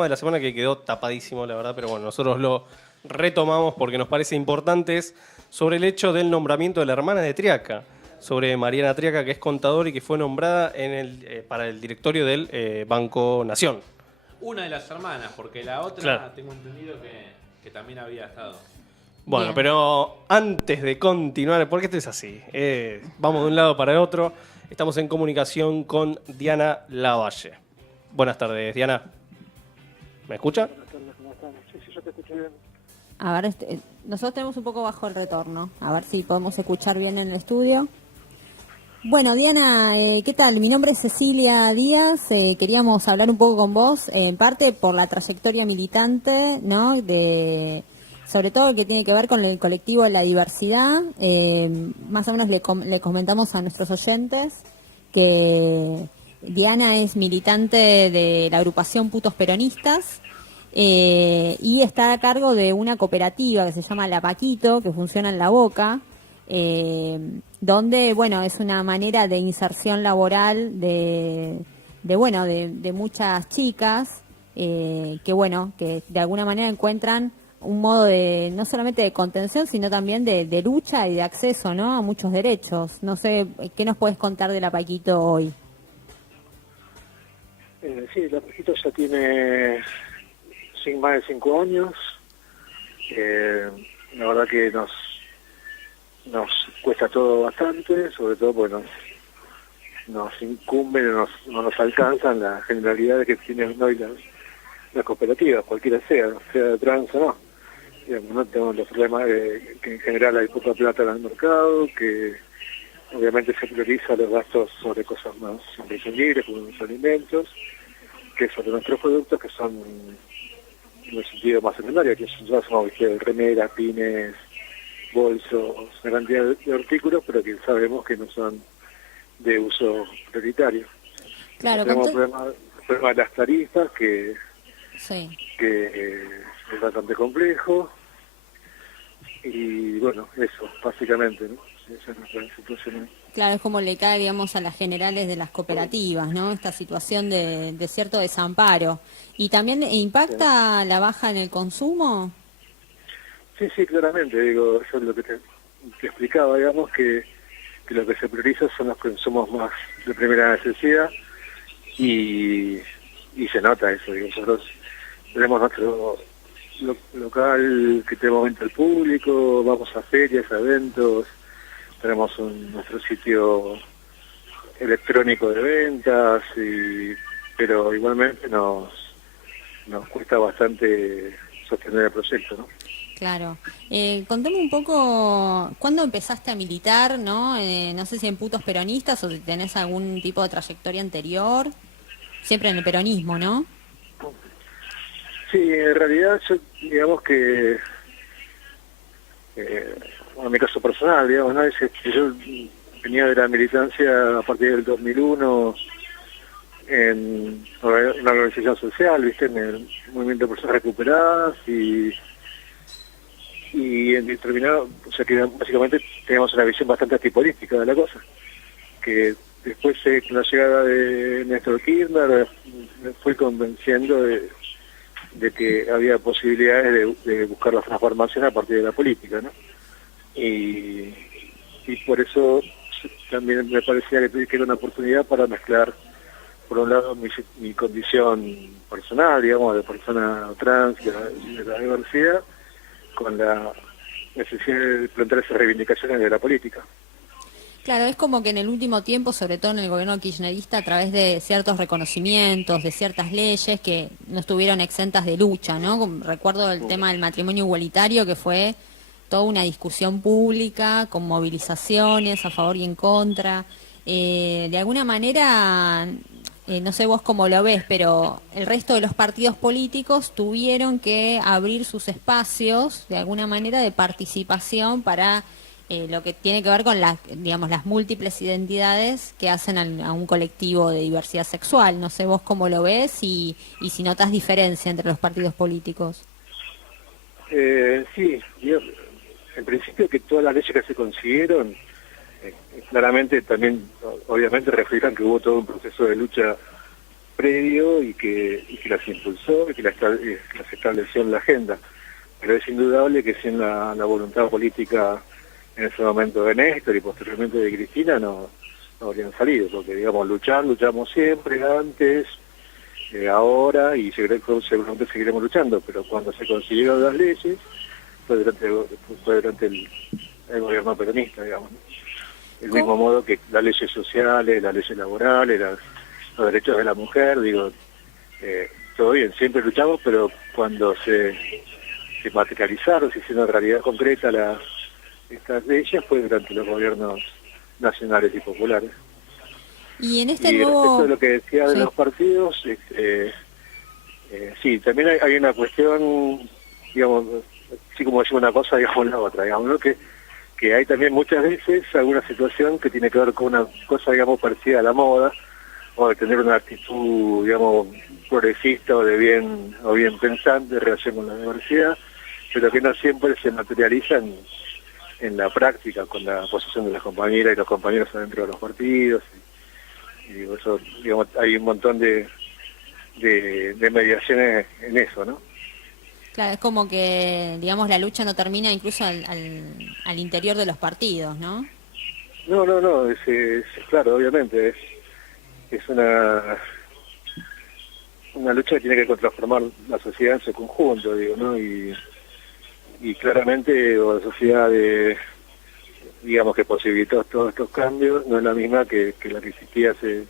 De la semana que quedó tapadísimo, la verdad, pero bueno, nosotros lo retomamos porque nos parece importante, es sobre el hecho del nombramiento de la hermana de Triaca, sobre Mariana Triaca, que es contador y que fue nombrada para el directorio del Banco Nación. Una de las hermanas, porque la otra Claro. tengo entendido que también había estado. Bueno, Bien. pero antes de continuar, porque esto es así, vamos de un lado para el otro, estamos en comunicación con Diana Lavalle. Buenas tardes, Diana. ¿Me escucha? ¿Cómo están? Sí, yo te escucho bien. A ver, nosotros tenemos un poco bajo el retorno. A ver si podemos escuchar bien en el estudio. Bueno, Diana, ¿qué tal? Mi nombre es Cecilia Díaz. Queríamos hablar un poco con vos, en parte por la trayectoria militante, ¿no? Sobre todo el que tiene que ver con el colectivo de la diversidad. Más o menos le comentamos a nuestros oyentes que Diana es militante de la agrupación Putos Peronistas. Y está a cargo de una cooperativa que se llama La Paquito, que funciona en La Boca, donde, bueno, es una manera de inserción laboral de muchas chicas que de alguna manera encuentran un modo de, no solamente de contención, sino también de lucha y de acceso, ¿no?, a muchos derechos. No sé, ¿qué nos puedes contar de La Paquito hoy? Sí, La Paquito ya tiene más de 5 años. La verdad que nos cuesta todo bastante, sobre todo porque nos incumben, no nos alcanzan las generalidades que tienen hoy las cooperativas, cualquiera sea de trans o no. Digamos, no tenemos los problemas de que en general hay poca plata en el mercado, que obviamente se prioriza los gastos sobre cosas más imprescindibles, como los alimentos, que sobre nuestros productos que son en el sentido más secundario, que ya somos remeras, pines, bolsos, una cantidad de artículos, pero que sabemos que no son de uso prioritario. Claro, Tenemos el problema de las tarifas, que es bastante complejo, y bueno, eso, básicamente, ¿no? Esa es nuestra situación. Claro, es como le cae, digamos, a las generales de las cooperativas, ¿no? Esta situación de cierto desamparo. ¿Y también impacta la baja en el consumo? Sí, claramente, digo, yo lo que te explicaba, digamos, que lo que se prioriza son los consumos más de primera necesidad, y se nota eso, digo, nosotros tenemos nuestro local que tenemos venta al público, vamos a ferias, a eventos, tenemos nuestro sitio electrónico de ventas, pero igualmente nos cuesta bastante sostener el proyecto, ¿no? Claro. Contame un poco, ¿cuándo empezaste a militar, no? No sé si en Putos Peronistas o si tenés algún tipo de trayectoria anterior. Siempre en el peronismo, ¿no? Sí, en realidad yo, digamos que, en mi caso personal, digamos, ¿no? Es que yo venía de la militancia a partir del 2001 en una organización social, ¿viste? En el movimiento de personas recuperadas, y en determinado, o sea que básicamente teníamos una visión bastante antipolítica de la cosa, que después con la llegada de Néstor Kirchner me fui convenciendo de que había posibilidades de buscar la transformación a partir de la política, ¿no? Y por eso también me parecía que era una oportunidad para mezclar, por un lado, mi condición personal, digamos, de persona trans, de la diversidad, con la necesidad de plantear esas reivindicaciones de la política. Claro, es como que en el último tiempo, sobre todo en el gobierno kirchnerista, a través de ciertos reconocimientos, de ciertas leyes que no estuvieron exentas de lucha, ¿no? Recuerdo el tema del matrimonio igualitario, que fue toda una discusión pública, con movilizaciones a favor y en contra. De alguna manera, no sé vos cómo lo ves, pero el resto de los partidos políticos tuvieron que abrir sus espacios, de alguna manera, de participación para lo que tiene que ver con digamos, las múltiples identidades que hacen a un colectivo de diversidad sexual. No sé vos cómo lo ves y si notas diferencia entre los partidos políticos. Sí, en principio que todas las leyes que se consiguieron claramente también obviamente reflejan que hubo todo un proceso de lucha previo y que las impulsó y que las estableció en la agenda. Pero es indudable que sin la voluntad política en ese momento de Néstor y posteriormente de Cristina no habrían salido, porque digamos luchamos siempre, antes, ahora, y seguramente seguiremos luchando, pero cuando se consiguieron las leyes fue durante el gobierno peronista, digamos, ¿no? Del mismo modo que las leyes sociales, las leyes laborales, los derechos de la mujer, todo bien, siempre luchamos, pero cuando se materializaron, se hicieron realidad concreta estas leyes fue durante los gobiernos nacionales y populares. Y en este y nuevo... respecto a lo que decía de los partidos, sí, también hay una cuestión, digamos, así como decimos una cosa, digamos la otra, digamos, ¿no? Que hay también muchas veces alguna situación que tiene que ver con una cosa, digamos, parecida a la moda, o de tener una actitud, digamos, progresista o bien pensante en relación con la diversidad, pero que no siempre se materializa en la práctica con la posición de las compañeras y los compañeros adentro de los partidos. Y digo, eso, digamos, hay un montón de mediaciones en eso, ¿no? Claro, es como que, digamos, la lucha no termina incluso al interior de los partidos, ¿no? No, es claro, obviamente, es una lucha que tiene que transformar la sociedad en su conjunto, digo, ¿no? Y claramente la sociedad digamos que posibilitó todos estos cambios no es la misma que la que existía hace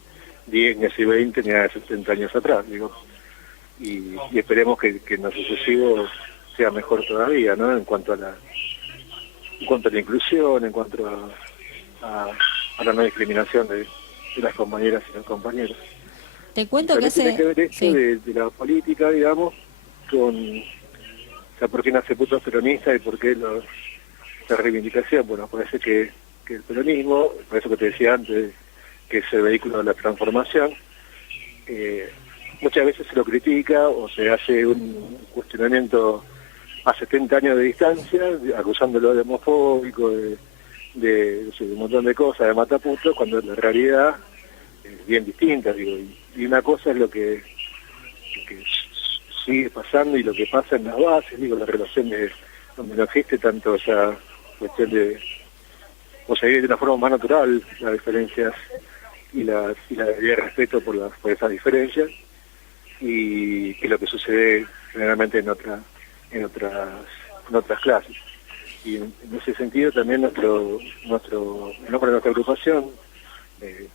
10, ni hace 20, ni hace 70 años atrás, digo. Y esperemos que en lo sucesivo sea mejor todavía, ¿no? En cuanto a la inclusión, en cuanto a la no discriminación de las compañeras y los compañeros. Te cuento que tiene que ver esto sí. de la política, digamos, o sea, por qué nace Putos Peronistas y por qué esta reivindicación. Bueno, parece que el peronismo, por eso que te decía antes, que es el vehículo de la transformación, muchas veces se lo critica o se hace un cuestionamiento a 70 años de distancia, acusándolo de homofóbico, de un montón de cosas, de mataputo, cuando en la realidad es bien distinta, digo, y una cosa es lo que sigue pasando y lo que pasa en las bases, digo, la relación donde no existe tanto esa cuestión o se vive de una forma más natural las diferencias y la de respeto por esas diferencias, y lo que sucede generalmente en otras clases. Y en ese sentido también el nombre de nuestra agrupación,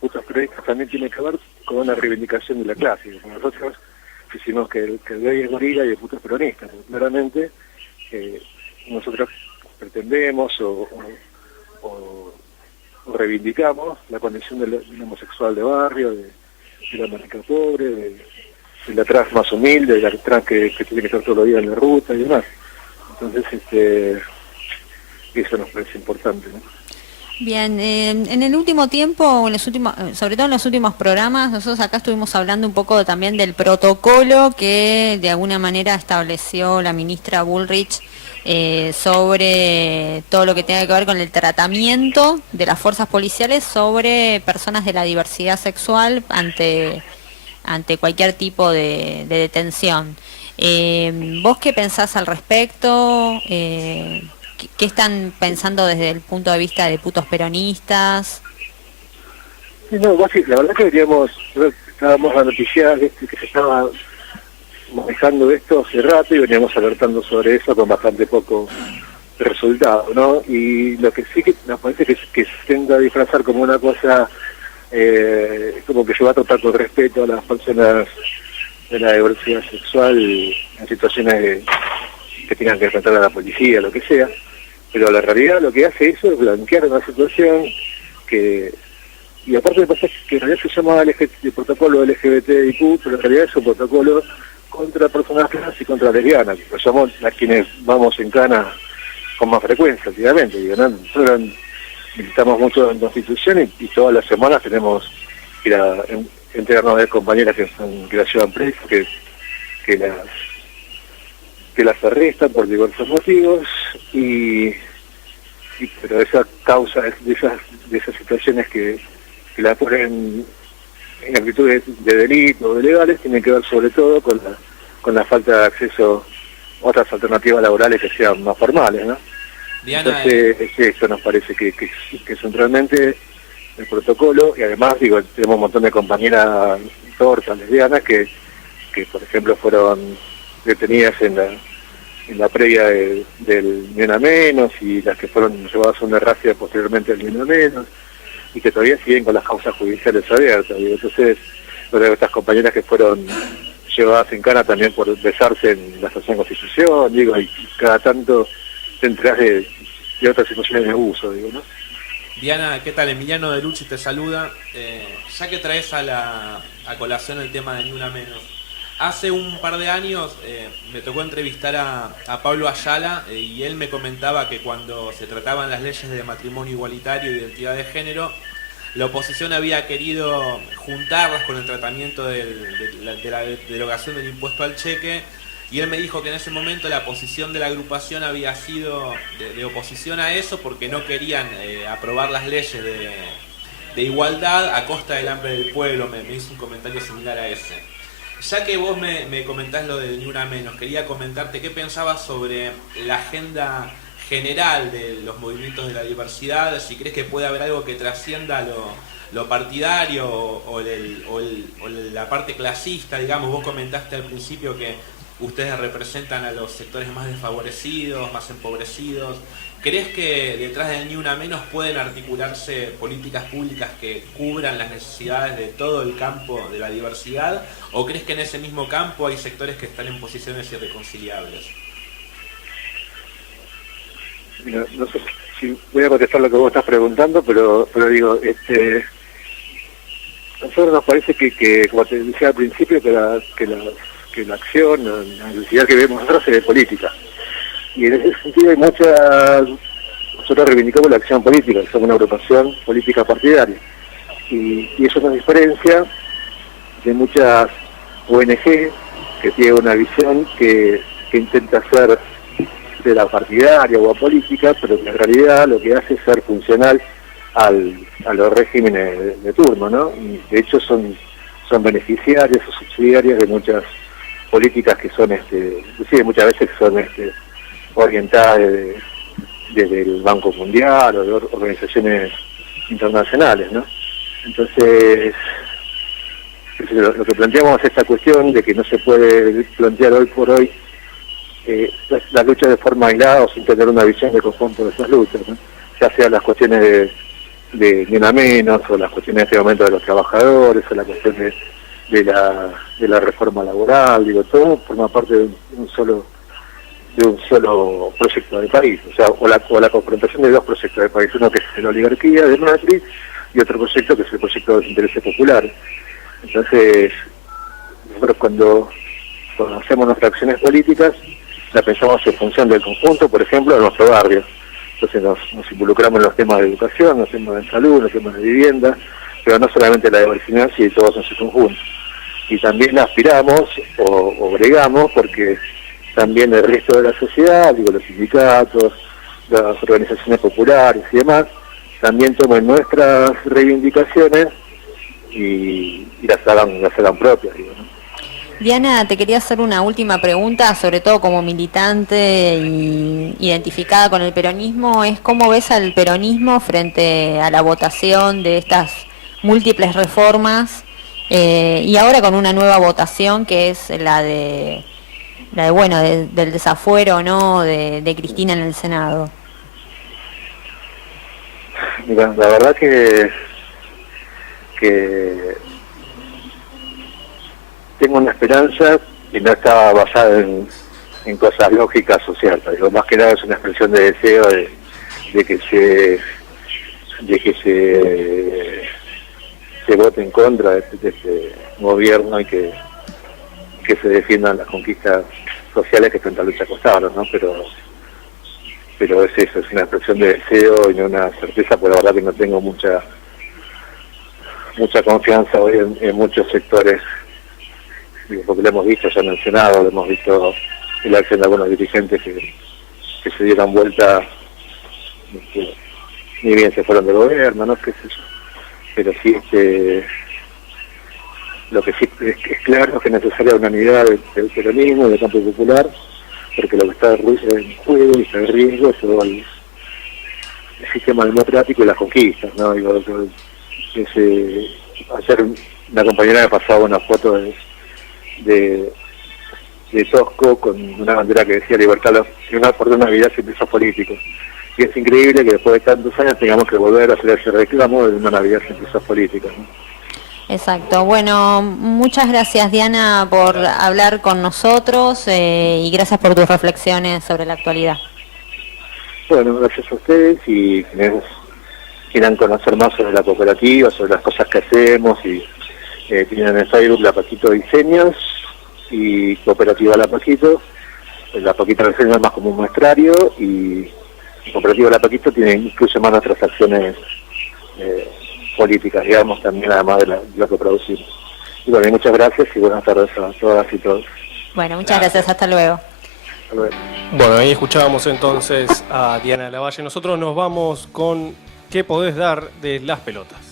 Putos Peronistas, también tiene que ver con una reivindicación de la clase. Nosotros decimos que el gay es gorila y el puto es peronista, porque claramente nosotros pretendemos o reivindicamos la condición del homosexual de barrio, de la marica pobre, de la trans más humilde, de la trans que tiene que estar todos los días en la ruta y demás. Entonces, eso nos parece importante, ¿no? Bien, en el último tiempo, sobre todo en los últimos programas, nosotros acá estuvimos hablando un poco también del protocolo que de alguna manera estableció la ministra Bullrich sobre todo lo que tenga que ver con el tratamiento de las fuerzas policiales sobre personas de la diversidad sexual ante cualquier tipo de detención. ¿Vos qué pensás al respecto? ¿Qué están pensando desde el punto de vista de putos peronistas? Sí, no, la verdad que estábamos a noticiar que se estaba manejando esto hace rato y veníamos alertando sobre eso con bastante poco resultado, ¿no? Y lo que sí que nos parece que se intenta disfrazar como una cosa, como que se va a tratar con respeto a las personas de la diversidad sexual en situaciones que tengan que enfrentar a la policía, lo que sea, pero la realidad lo que hace eso es blanquear una situación y aparte me pasa que en realidad se llama el protocolo LGBTIQ, pero en realidad es un protocolo contra personas trans y contra lesbianas, que somos las quienes vamos en cana con más frecuencia, obviamente. Nosotros militamos mucho en Constitución y todas las semanas tenemos que ir a enterarnos de compañeras que la llevan presas, que las arrestan por diversos motivos, pero esa causa de esas situaciones que la ponen en actitudes de delito o de legales tienen que ver sobre todo con la falta de acceso a otras alternativas laborales que sean más formales, ¿no? Diana, Entonces, esto nos parece que centralmente el protocolo, y además, digo, tenemos un montón de compañeras tortas, lesbianas, que por ejemplo fueron detenidas en la previa del Ni Una Menos, y las que fueron llevadas a una racia posteriormente del Ni Una Menos, y que todavía siguen con las causas judiciales abiertas. Digo. Entonces, estas compañeras que fueron llevadas en cana también por besarse en la estación Constitución, digo, y cada tanto te enteras de otras situaciones de abuso, digo, ¿no? Diana, ¿qué tal? Emiliano de Lucci te saluda. Ya que traes a colación el tema de Ni Una Menos, hace un par de años me tocó entrevistar a Pablo Ayala y él me comentaba que cuando se trataban las leyes de matrimonio igualitario y identidad de género, la oposición había querido juntarlas con el tratamiento de la derogación del impuesto al cheque, y él me dijo que en ese momento la posición de la agrupación había sido de oposición a eso porque no querían aprobar las leyes de igualdad a costa del hambre del pueblo. Me hizo un comentario similar a ese. Ya que vos me comentás lo de Ni Una Menos, quería comentarte qué pensabas sobre la agenda general de los movimientos de la diversidad, si crees que puede haber algo que trascienda lo partidario o la parte clasista, digamos. Vos comentaste al principio que ustedes representan a los sectores más desfavorecidos, más empobrecidos. ¿Crees que detrás de Ni Una Menos pueden articularse políticas públicas que cubran las necesidades de todo el campo de la diversidad? ¿O crees que en ese mismo campo hay sectores que están en posiciones irreconciliables? Mira, no sé si voy a contestar lo que vos estás preguntando, pero digo, a nosotros nos parece que como te decía al principio, que la acción, la necesidad que vemos nosotros es de política. Y en ese sentido hay nosotros reivindicamos la acción política, que somos una agrupación política partidaria. Y eso nos diferencia de muchas ONG que tienen una visión que intenta ser de la partidaria o política, pero que en realidad lo que hace es ser funcional a los regímenes de turno, ¿no? Y de hecho son beneficiarios o subsidiarios de muchas políticas que son, inclusive muchas veces son orientadas desde el Banco Mundial o de organizaciones internacionales, ¿no? Entonces, lo que planteamos es esta cuestión de que no se puede plantear hoy por hoy la lucha de forma aislada o sin tener una visión de conjunto de esas luchas, ¿no? Ya sean las cuestiones de Ni Una Menos, o las cuestiones en este momento de los trabajadores, o la cuestión de la reforma laboral, digo, todo forma parte de un solo proyecto de país, o sea, o la confrontación de dos proyectos de país, uno que es la oligarquía de Macri y otro proyecto que es el proyecto de los intereses populares. Entonces, nosotros cuando hacemos nuestras acciones políticas, la pensamos en función del conjunto, por ejemplo, de nuestro barrio. Entonces nos involucramos en los temas de educación, en los temas de salud, en los temas de vivienda, pero no solamente la diversidad, sino todos en su conjunto. Y también aspiramos o bregamos porque también el resto de la sociedad, digo, los sindicatos, las organizaciones populares y demás, también tomen nuestras reivindicaciones y las hagan propias, digo, ¿no? Diana, te quería hacer una última pregunta, sobre todo como militante y identificada con el peronismo, es cómo ves al peronismo frente a la votación de estas múltiples reformas y ahora con una nueva votación que es la del desafuero, ¿no?, de Cristina en el Senado. Mira, la verdad que tengo una esperanza que no está basada en cosas lógicas o ciertas. Digo, más que nada es una expresión de deseo de que se vote en contra de este gobierno y que se defiendan las conquistas sociales que tanta lucha costaron, ¿no? Pero es eso, es una expresión de deseo y no una certeza, porque la verdad que no tengo mucha confianza hoy en muchos sectores, porque lo hemos visto ya mencionado, lo hemos visto en la acción de algunos dirigentes que se dieron vuelta, ni bien se fueron del gobierno, no qué sé yo, pero sí Lo que sí es claro es que es necesaria una unidad del peronismo y del campo popular, porque lo que está en juego y está en riesgo es todo el sistema democrático y las conquistas, ¿no? Ayer una compañera me pasaba una foto de Tosco con una bandera que decía libertad por una vida sin presos políticos. Y es increíble que después de tantos años tengamos que volver a hacer ese reclamo de una Navidad sin presos políticos, ¿no? Exacto. Bueno, muchas gracias, Diana, por hablar con nosotros y gracias por tus reflexiones sobre la actualidad. Bueno, gracias a ustedes, y quienes quieran conocer más sobre la cooperativa, sobre las cosas que hacemos, y tienen en Facebook La Paquito Diseños y Cooperativa La Paquito. La Paquito Diseños es más como un muestrario, y Cooperativa La Paquito incluye más nuestras acciones políticas, digamos, también, además de lo que producimos. Y bueno, muchas gracias y buenas tardes a todas y todos. Bueno, muchas gracias. Hasta luego. Hasta luego. Bueno, ahí escuchábamos entonces a Diana Lavalle. Nosotros nos vamos con ¿Qué podés dar de Las Pelotas?